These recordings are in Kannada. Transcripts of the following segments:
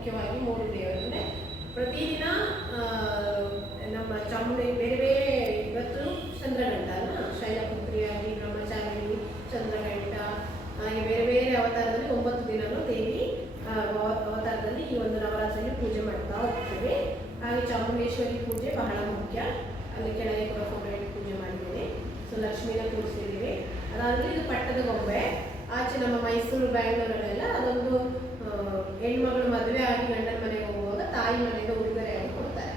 ಮುಖ್ಯವಾಗಿ ಮೂರು ದೇವರು ಅಂದರೆ ಪ್ರತಿದಿನ ನಮ್ಮ ಚಾಮುಂಡಿ, ಬೇರೆ ಬೇರೆ ಇವತ್ತು ಚಂದ್ರಗಂಟ ಅಲ್ಲ ಶೈಲಪುತ್ರಿಯಾಗಿ ಬ್ರಹ್ಮಚಾರಿಣಿ ಚಂದ್ರಗಂಟ ಹಾಗೆ ಬೇರೆ ಬೇರೆ ಅವತಾರದಲ್ಲಿ ಒಂಬತ್ತು ದಿನವೂ ದೇವಿ ಅವತಾರದಲ್ಲಿ ಈ ಒಂದು ನವರಾತ್ರಿಯಲ್ಲಿ ಪೂಜೆ ಮಾಡ್ತಾ ಹೋಗ್ತೀವಿ. ಹಾಗೆ ಚಾಮುಂಡೇಶ್ವರಿ ಪೂಜೆ ಬಹಳ ಮುಖ್ಯ. ಅಲ್ಲಿ ಕೆಳಗೆ ಕೂಡ ಪೂಜೆ ಮಾಡಿದ್ದೇವೆ. ಸೊ, ಲಕ್ಷ್ಮೀನ ಕೂರಿಸಿದ್ದೀವಿ ಅದಾದರೆ ಇದು ಪಟ್ಟದ ಗೊಂಬೆ. ಆಚೆ ನಮ್ಮ ಮೈಸೂರು, ಬ್ಯಾಂಗ್ಳೂರಲ್ಲೆಲ್ಲ ಅದೊಂದು ಹೆಣ್ಮಗಳು ಮದುವೆ ಆಗಿ ಗಂಡನ ಮನೆಗೆ ಹೋಗುವಾಗ ತಾಯಿ ಮನೆಯಿಂದ ಆಗಿ ಕೊಡ್ತಾರೆ?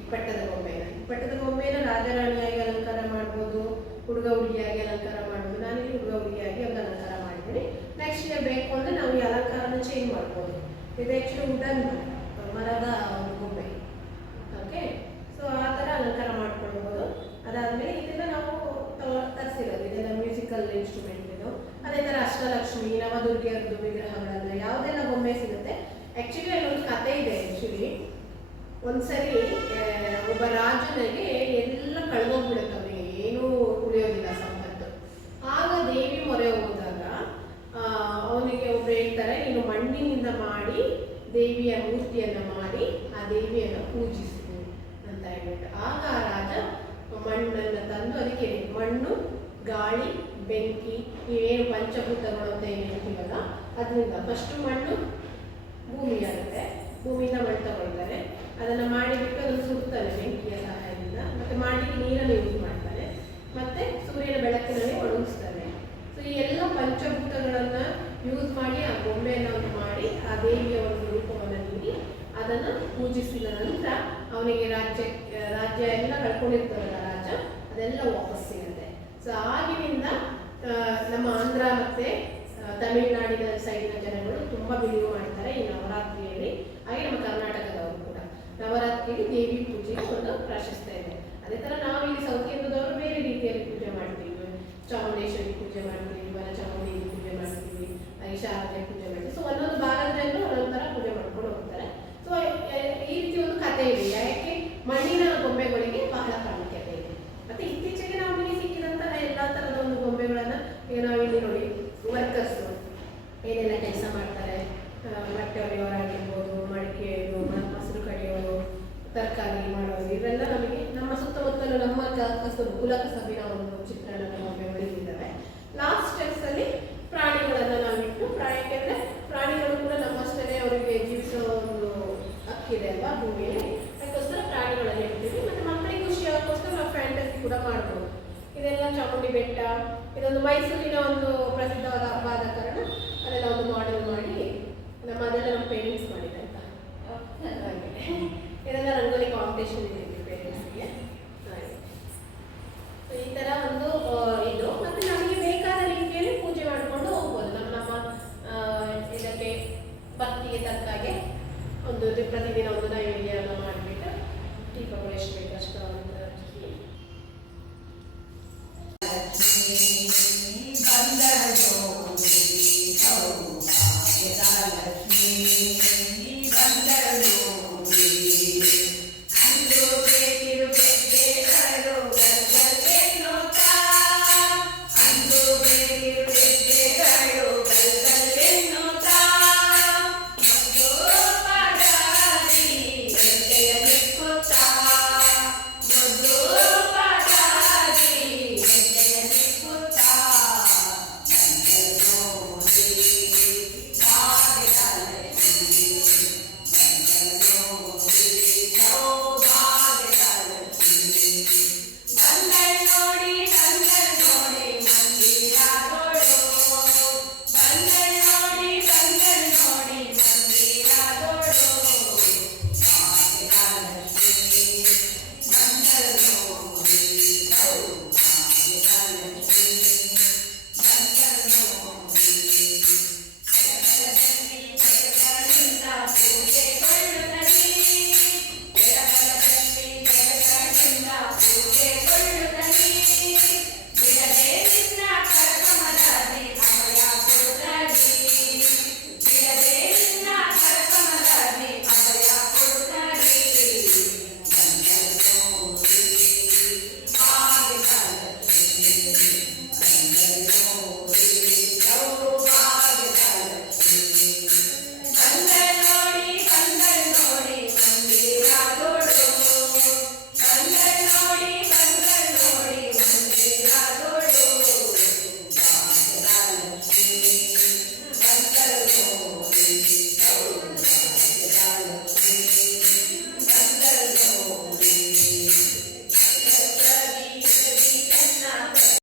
ಇಪ್ಪಟ್ಟದ ಗೊಂಬೆನ. ಇಪ್ಪಟ್ಟದ ಗೊಂಬೆನ ರಾಜರಾಣಿಯಾಗಿ ಅಲಂಕಾರ ಮಾಡ್ಬೋದು, ಹುಡುಗ ಹುಡುಗಿಯಾಗಿ ಅಲಂಕಾರ ಮಾಡ್ಬೋದು. ನಾನು ಹುಡುಗ ಹುಡುಗಿಯಾಗಿ ಅದು ಅಲಂಕಾರ ಮಾಡಿದ್ದೀನಿ. ನೆಕ್ಸ್ಟ್ ಇಯರ್ ಬೇಕು ಅಂದರೆ ನಾವು ಈ ಅಲಂಕಾರನ ಚೇಂಜ್ ಮಾಡ್ಬೋದು. ಇದು ಆ್ಯಕ್ಚುಲಿ ಉಡನ್ ಮರದ ಒಂದು ಗೊಂಬೆ. ರಾಜನಿಗೆ ಎಲ್ಲ ಕಳೆದೋಗ್ಬಿಡುತ್ತೆ ಅವರಿಗೆ ಏನೂ ಉಳಿಯೋದಿಲ್ಲ ಸಂಪತ್ತು ಆಗ ದೇವಿ ಮೊರೆ ಹೋದಾಗ ಅವನಿಗೆ ಒಬ್ರು ಹೇಳ್ತಾರೆ, ನೀನು ಮಣ್ಣಿನಿಂದ ಮಾಡಿ ದೇವಿಯ ಮೂರ್ತಿಯನ್ನು ಮಾಡಿ ಆ ದೇವಿಯನ್ನು ಪೂಜಿಸು ಅಂತ ಹೇಳ್ಬಿಟ್ಟು. ಆಗ ಆ ರಾಜ ಮಣ್ಣನ್ನು ತಂದು ಅದಕ್ಕೆ ಮಣ್ಣು, ಗಾಳಿ, ಬೆಂಕಿ, ಇವೇನು ಪಂಚಭೂತಗಳು ಅಂತ ಏನು ಹೇಳ್ತೀವಲ್ಲ, ಅದರಿಂದ ಫಸ್ಟು ಮಣ್ಣು ಭೂಮಿ ಆಗುತ್ತೆ ಭೂಮಿಯಿಂದ ಮಣ್ಣು ತಗೊಳ್ತಾರೆ ಅದನ್ನು ಮಾಡಿಬಿಟ್ಟು ಅದನ್ನು ಸುಡ್ತಾರೆ ಬೆಂಕಿಯ ಸಹಾಯದಿಂದ. ಮತ್ತೆ ಮಾಡಲಿಕ್ಕೆ ನೀರನ್ನು ಯೂಸ್ ಮಾಡ್ತಾರೆ. ಮತ್ತೆ ಸೂರ್ಯನ ಬೆಳಕಿನಲ್ಲಿ ಒಣಗಿಸ್ತಾರೆ. ಸೊ ಈ ಎಲ್ಲ ಪಂಚಭೂತಗಳನ್ನ ಯೂಸ್ ಮಾಡಿ ಆ ಗೊಂಬೆಯನ್ನು ಮಾಡಿ ಆ ದೇವಿಯ ಒಂದು ರೂಪವನ್ನು ನೀಡಿ ಅದನ್ನು ಪೂಜಿಸಿದ ನಂತರ ಅವನಿಗೆ ರಾಜ್ಯ ರಾಜ್ಯ ಎಲ್ಲ ಕಳ್ಕೊಂಡಿರ್ತಾರಲ್ಲ ರಾಜ ಅದೆಲ್ಲ ವಾಪಸ್ ಸಿಗುತ್ತೆ. ಸೊ ಆಗಿನಿಂದ ನಮ್ಮ ಆಂಧ್ರ ಮತ್ತೆ ತಮಿಳುನಾಡಿನ ಸೈಡಿನ ಜನಗಳು ತುಂಬಾ ಬಿಲೀವ್ ಮಾಡ್ತಾರೆ ಈ ನವರಾತ್ರಿಯಲ್ಲಿ. ಹಾಗೆ ನಮ್ಮ ಕರ್ನಾಟಕದವರು ಕೂಡ. ನವರಾತ್ರಿಯಲ್ಲಿ ದೇವಿ ಪೂಜೆಗೆ ಒಂದು ಪ್ರಾಶಸ್ತ್ಯ ಇದೆ. ಅದೇ ತರ ನಾವು ಇಲ್ಲಿ ಸೌತ್ ಕೇಂದ್ರದವರು ಬೇರೆ ರೀತಿಯಲ್ಲಿ ಪೂಜೆ ಮಾಡ್ತೀವಿ. ಚಾಮುಂಡೇಶ್ವರಿ ಪೂಜೆ ಮಾಡ್ತೀವಿ ವನ ಚಾಮುಂಡಿ ಪೂಜೆ ಮಾಡ್ತೀವಿ ಶಾರದೆ ಪೂಜೆ ಮಾಡ್ತೀವಿ. ಸೊ ಒಂದೊಂದು ಭಾಗದಲ್ಲೂ ಒಂದೊಂದು ಥರ ಪೂಜೆ ಮಾಡ್ಕೊಂಡು ಹೋಗ್ತಾರೆ. ಸೊ ಈ ರೀತಿ ಒಂದು ಕಥೆ ಇದೆ. ಯಾಕೆ ಮಣ್ಣಿನ ಗೊಂಬೆಗಳಿಗೆ ಬಹಳ ಪ್ರಾಮುಖ್ಯತೆ ಇದೆ ಮತ್ತೆ ಇತ್ತೀಚೆಗೆ ನಮಗೆ ಸಿಕ್ಕಿದಂತಹ ಎಲ್ಲಾ ತರದ ಒಂದು ಗೊಂಬೆಗಳನ್ನ ಈಗ ನಾವಿಲ್ಲಿ ನೋಡಿ ವರ್ಕರ್ಸ್ ಏನೆಲ್ಲ ಕೆಲಸ ಮಾಡ್ತಾರೆ? ಬಟ್ಟೆ ಹೊಲಿಯೋರಾಗಿರ್ಬೋದು ಮಡಿಕೆಯೋದು ಮಸರು ಕಡಿಯೋರು ತರಕಾರಿ ಮಾಡೋದು ಇವೆಲ್ಲ ನಮಗೆ ನಮ್ಮ ಸುತ್ತಮುತ್ತಲು ನಮ್ಮ ಕುಲ ಕಸಬಿನ ಒಂದು ಚಿತ್ರಣದ ಚಾಮುಂಡಿ ಬೆಟ್ಟ ಇದೊಂದು ಮೈಸೂರಿನ ಒಂದು ಪ್ರಸಿದ್ಧವಾದ ಹಬ್ಬ ಆದ ಕಾರಣ ಅದೆಲ್ಲ ಒಂದು ಮಾಡೆಲ್ ಮಾಡಿ ನಮ್ಮ ಅದೆಲ್ಲ ನಮ್ಮ ಪೇರೆಂಟ್ಸ್ ಹಾಗೆ ಇದೆಲ್ಲ ರಂಗೋಲಿ ಕಾಂಪಿಟೇಷನ್ ಇದೆ ಪೇರೆಂಟ್ಸ್ಗೆ ಈ ಥರ ಒಂದು ಇದು. ಮತ್ತೆ ನಮಗೆ ಬೇಕಾದ ರೀತಿಯಲ್ಲಿ ಪೂಜೆ ಮಾಡಿಕೊಂಡು ಹೋಗ್ಬೋದು. ನಮ್ಮ ನಮ್ಮ ಇದಕ್ಕೆ ಭಕ್ತಿಗೆ ತಕ್ಕ ಹಾಗೆ ಒಂದು ಪ್ರತಿದಿನ ಒಂದು